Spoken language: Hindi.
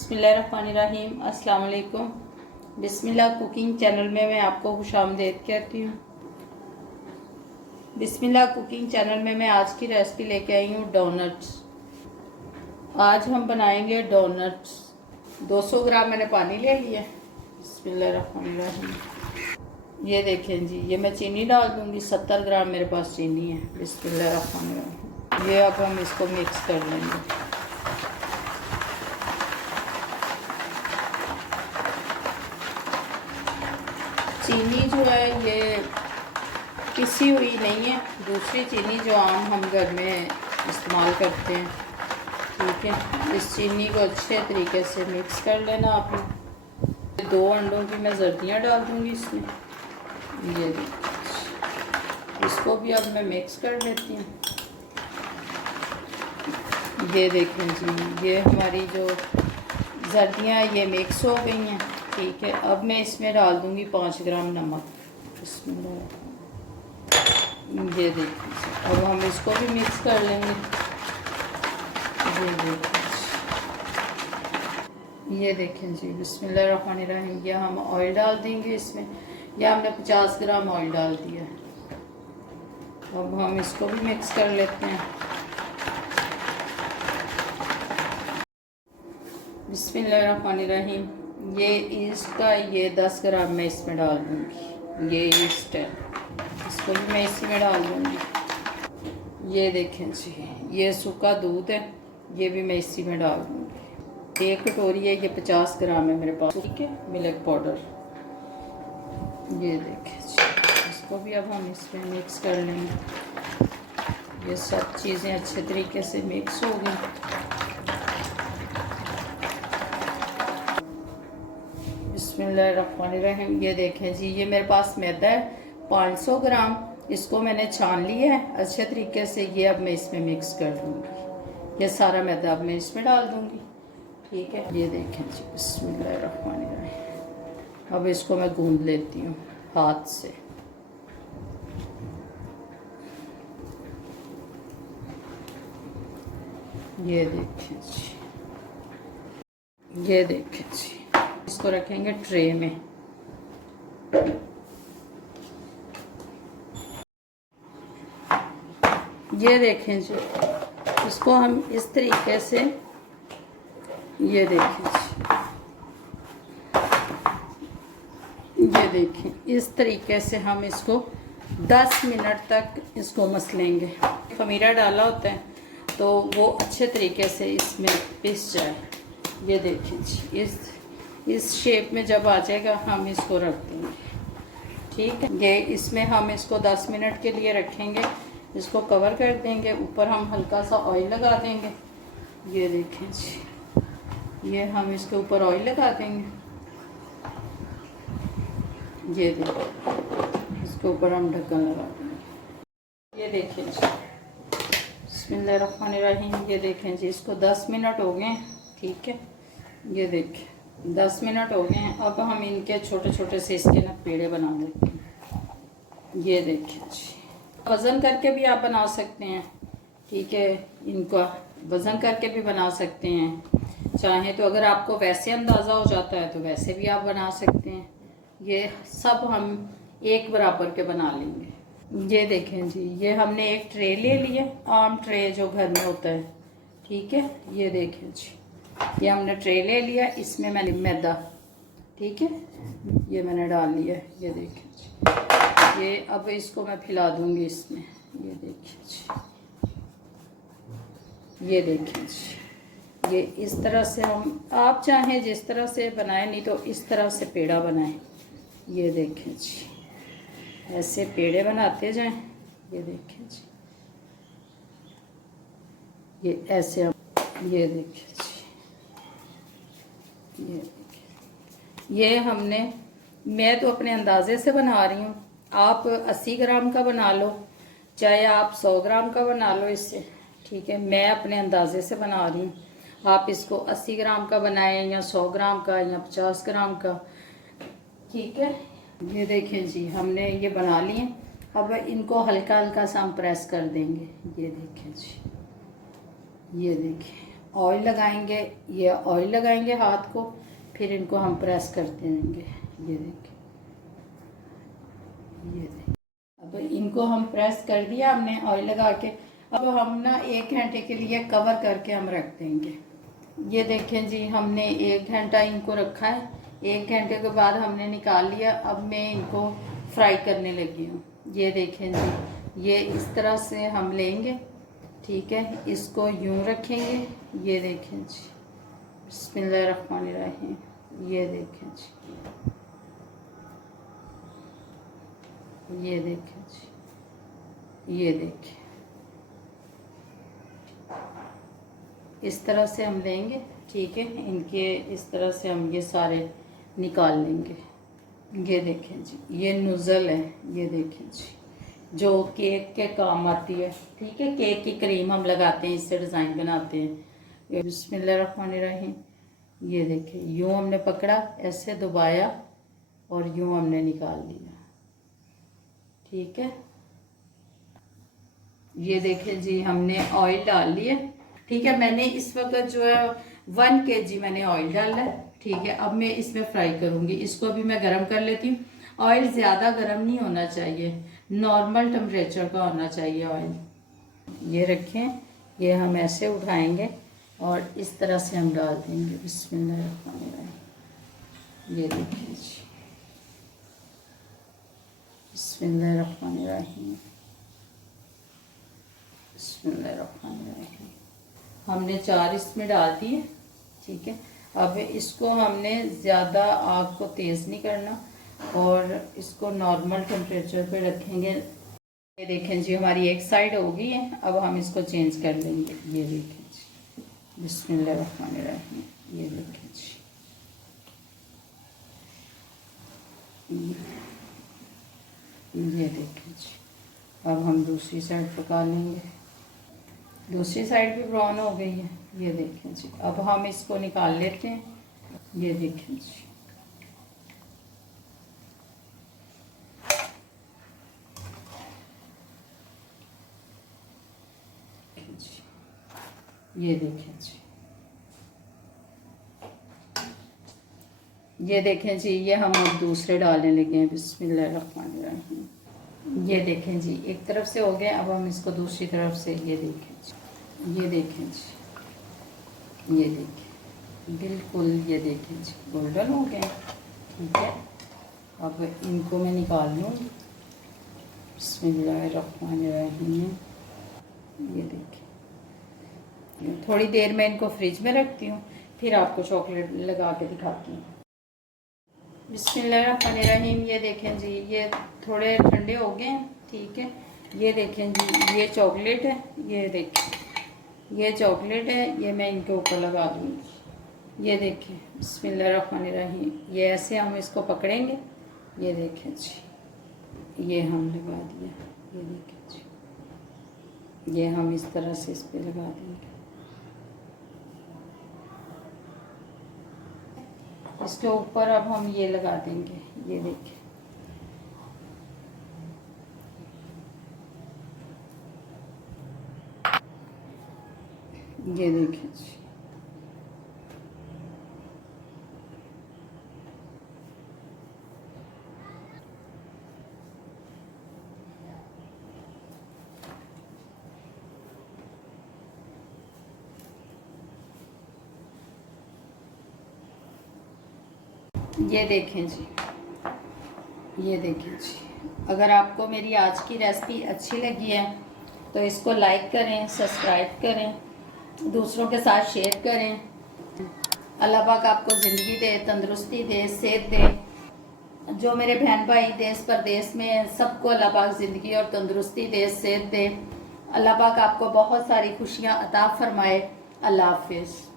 बिस्मिल्लाहिर्रहमानिर्रहीम। अस्सलाम वालेकुम। बिस्मिल्लाह कुकिंग चैनल में मैं आपको खुशामदीद कहती हूँ। बिस्मिल्लाह कुकिंग चैनल में मैं आज की रेसिपी लेके आई हूँ डोनट्स। आज हम बनाएंगे डोनट्स। 200 ग्राम मैंने पानी ले लिया। बिस्मिल्लाहिर्रहमानिर्रहीम। ये देखें जी, ये मैं चीनी डाल दूँगी। 70 ग्राम मेरे पास चीनी है। बिस्मिल्लाहिर्रहमानिर्रहीम। ये अब हम इसको मिक्स कर लेंगे। चीनी जो है ये पिसी हुई नहीं है, दूसरी चीनी जो आम हम घर में इस्तेमाल करते हैं। ठीक है, इस चीनी को अच्छे तरीके से मिक्स कर लेना आपने। 2 अंडों की मैं जर्दियाँ डाल दूँगी इसमें। ये देखिए, इसको भी अब मैं मिक्स कर लेती हूँ। ये देखें जी, ये हमारी जो जर्दियाँ ये मिक्स हो गई हैं। ठीक है, अब मैं इसमें डाल दूँगी 5 ग्राम नमक। इसमें ये देखिए, अब हम इसको भी मिक्स कर लेंगे। ये देखें जी, बिस्मिल्लाहिर्रहमानिर्रहीम। ये हम ऑयल डाल देंगे इसमें। यह हमने 50 ग्राम ऑयल डाल दिया है। अब हम इसको भी मिक्स कर लेते हैं। बिस्मिल्लाहिर्रहमानिर्रहीम। ये ईस्ट का ये 10 ग्राम मैं इसमें डाल दूँगी। ये ईस्ट है, इसको भी मैं इसी में डाल दूँगी। ये देखें जी, ये सूखा दूध है, ये भी मैं इसी में डाल दूँगी। 1 कटोरी है, ये 50 ग्राम है मेरे पास। ठीक है, मिल्क पाउडर। ये देखें जी, इसको भी अब हम इसमें मिक्स कर लेंगे। ये सब चीज़ें अच्छे तरीके से मिक्स हो गई। बिस्मिल्लाहिर्रहमानिर्रहीम। ये देखें जी, ये मेरे पास मैदा है 500 ग्राम। इसको मैंने छान लिया है अच्छे तरीके से। ये अब मैं इसमें मिक्स कर दूँगी। ये सारा मैदा अब मैं इसमें डाल दूँगी। ठीक है, ये देखें जी, बिस्मिल्लाहिर्रहमानिर्रहीम। अब इसको मैं गूंद लेती हूँ हाथ से। ये देखें जी, ये देखें जी, इसको रखेंगे ट्रे में। ये देखें जी, इसको हम इस तरीके से, ये देखें जी, ये देखें, इस तरीके से हम इसको 10 मिनट तक इसको मसलेंगे। खमीरा डाला होता है तो वो अच्छे तरीके से इसमें पिस जाए। ये देखें जी, इस शेप में जब आ जाएगा हम इसको रख देंगे। ठीक है, ये इसमें हम इसको 10 मिनट के लिए रखेंगे। इसको कवर कर देंगे, ऊपर हम हल्का सा ऑयल लगा देंगे। ये देखें जी, ये हम इसके ऊपर ऑयल लगा देंगे। ये देखें, इसके ऊपर हम ढक्कन लगा देंगे। ये देखें जी, बिस्मिल्लाहिर्रहमानिर्रहीम। ये देखें जी, इसको 10 मिनट हो गए। ठीक है, ये देखें 10 मिनट हो गए हैं। अब हम इनके छोटे छोटे से इसके ना पेड़े बना लेते हैं। ये देखें जी, वज़न करके भी आप बना सकते हैं। ठीक है, इनका वज़न करके भी बना सकते हैं चाहें तो। अगर आपको वैसे अंदाज़ा हो जाता है तो वैसे भी आप बना सकते हैं। ये सब हम एक बराबर के बना लेंगे। ये देखें जी, ये हमने एक ट्रे ले लिया, आम ट्रे जो घर में होता है। ठीक है, ये देखें जी, ये हमने ट्रे ले लिया। इसमें मैंने मैदा, ठीक है, ये मैंने डाल लिया। ये देखें जी, ये अब इसको मैं फैला दूंगी इसमें। ये देखिए जी, ये देखिए जी, ये इस तरह से हम, आप चाहें जिस तरह से बनाएं, नहीं तो इस तरह से पेड़ा बनाएं। ये देखें जी, ऐसे पेड़े बनाते जाएं। ये देखें जी, ये ऐसे हम, ये देखें जी, ये देखें, ये हमने, मैं तो अपने अंदाजे से बना रही हूँ। आप 80 ग्राम का बना लो, चाहे आप 100 ग्राम का बना लो इससे। ठीक है, मैं अपने अंदाजे से बना रही हूँ। आप इसको 80 ग्राम का बनाएं या 100 ग्राम का या 50 ग्राम का। ठीक है, ये देखें जी, हमने ये बना लिए। अब इनको हल्का हल्का सा हम प्रेस कर देंगे। ये देखें जी, ये देखें, ऑयल लगाएंगे, ये ऑयल लगाएंगे हाथ को, फिर इनको हम प्रेस करते रहेंगे। ये देखिए, ये देखिए, अब इनको हम प्रेस कर दिया हमने ऑयल लगा के। अब हम ना 1 घंटे के लिए कवर करके हम रख देंगे। ये देखें जी, हमने 1 घंटा इनको रखा है। 1 घंटे के बाद हमने निकाल लिया। अब मैं इनको फ्राई करने लगी हूँ। ये देखें जी, ये इस तरह से हम लेंगे, ठीक है, इसको यूं रखेंगे। ये देखें जी, बिस्मिल्लाहिर्रहमानिर्रहीम। ये देखें जी, ये देखें जी, ये देखें, इस तरह से हम लेंगे, ठीक है। इनके इस तरह से हम ये सारे निकाल लेंगे। ये देखें जी, ये नूज़ल है, ये देखें जी, जो केक के काम आती है, ठीक है। केक की क्रीम हम लगाते हैं, इससे डिज़ाइन बनाते हैं। ये बिस्मिल्लाहिर्रहमानिर्रहीम। ये देखिए, यूँ हमने पकड़ा, ऐसे दबाया और यूँ हमने निकाल लिया, ठीक है। ये देखें जी, हमने ऑयल डाल लिया, ठीक है। मैंने इस वक्त जो है 1 kg मैंने ऑयल डाला है, ठीक है। अब मैं इसमें फ्राई करूँगी। इसको भी मैं गरम कर लेती हूँ। ऑयल ज़्यादा गरम नहीं होना चाहिए, नॉर्मल टेम्परेचर का होना चाहिए ऑयल। ये रखें, ये हम ऐसे उठाएंगे और इस तरह से हम डाल देंगे। बिस्मिल्लाहिर्रहमानिर्रहीम। ये देखिए जी, बिस्मिल्लाहिर्रहमानिर्रहीम, बिस्मिल्लाहिर्रहमानिर्रहीम। हमने 4 इसमें डाल दिए, ठीक है। अब इसको हमने ज़्यादा आग को तेज़ नहीं करना और इसको नॉर्मल टेम्परेचर पे रखेंगे। ये देखें जी, हमारी एक साइड हो गई है। अब हम इसको चेंज कर लेंगे। ये देखें जी, बिस्मिल्लाहिर्रहमानिर्रहीम। ये देखें जी, ये देखें जी। अब हम दूसरी साइड पका लेंगे। दूसरी साइड भी ब्राउन हो गई है। ये देखें जी, अब हम इसको निकाल लेते हैं। ये देखें जी, ये देखें जी, ये देखें जी, ये हम अब दूसरे डालने लगे हैं। बिस्मिल्लाहिर्रहमानिर्रहीम। ये देखें जी, एक तरफ से हो गया। अब हम इसको दूसरी तरफ से, ये देखें जी, ये देखें जी, ये देखें, बिल्कुल ये देखें जी, गोल्डन हो गए, ठीक है। अब इनको मैं निकाल लूँगी। बिस्मिल्लाहिर्रहमानिर्रहीम। ये देखें, थोड़ी देर में इनको फ्रिज में रखती हूँ, फिर आपको चॉकलेट लगा के दिखाती हूँ। बिस्मिल्लाहिर्रहमानिर्रहीम। ये देखें जी, ये थोड़े ठंडे हो गए हैं, ठीक है। ये देखें जी, ये चॉकलेट है। ये देखें, ये चॉकलेट है, ये मैं इनके ऊपर लगा दूँगी। ये देखें, बिस्मिल्लाहिर्रहमानिर्रहीम। ये ऐसे हम इसको पकड़ेंगे। ये देखें जी, ये हम लगा दिया। ये देखें जी, ये हम इस तरह से इस पे लगा देंगे। इसके ऊपर अब हम ये लगा देंगे। ये देखें, ये देखें जी, ये देखें जी, ये देखें जी। अगर आपको मेरी आज की रेसिपी अच्छी लगी है तो इसको लाइक करें, सब्सक्राइब करें, दूसरों के साथ शेयर करें। अल्लाह पाक आपको ज़िंदगी दे, तंदुरुस्ती दे, सेहत दे। जो मेरे बहन भाई देश परदेश में हैं, सबको अल्लाह पाक ज़िंदगी और तंदुरुस्ती दे, सेहत दे। अल्लाह पाक आपको बहुत सारी खुशियाँ अता फरमाए। अल्लाह हाफिज़।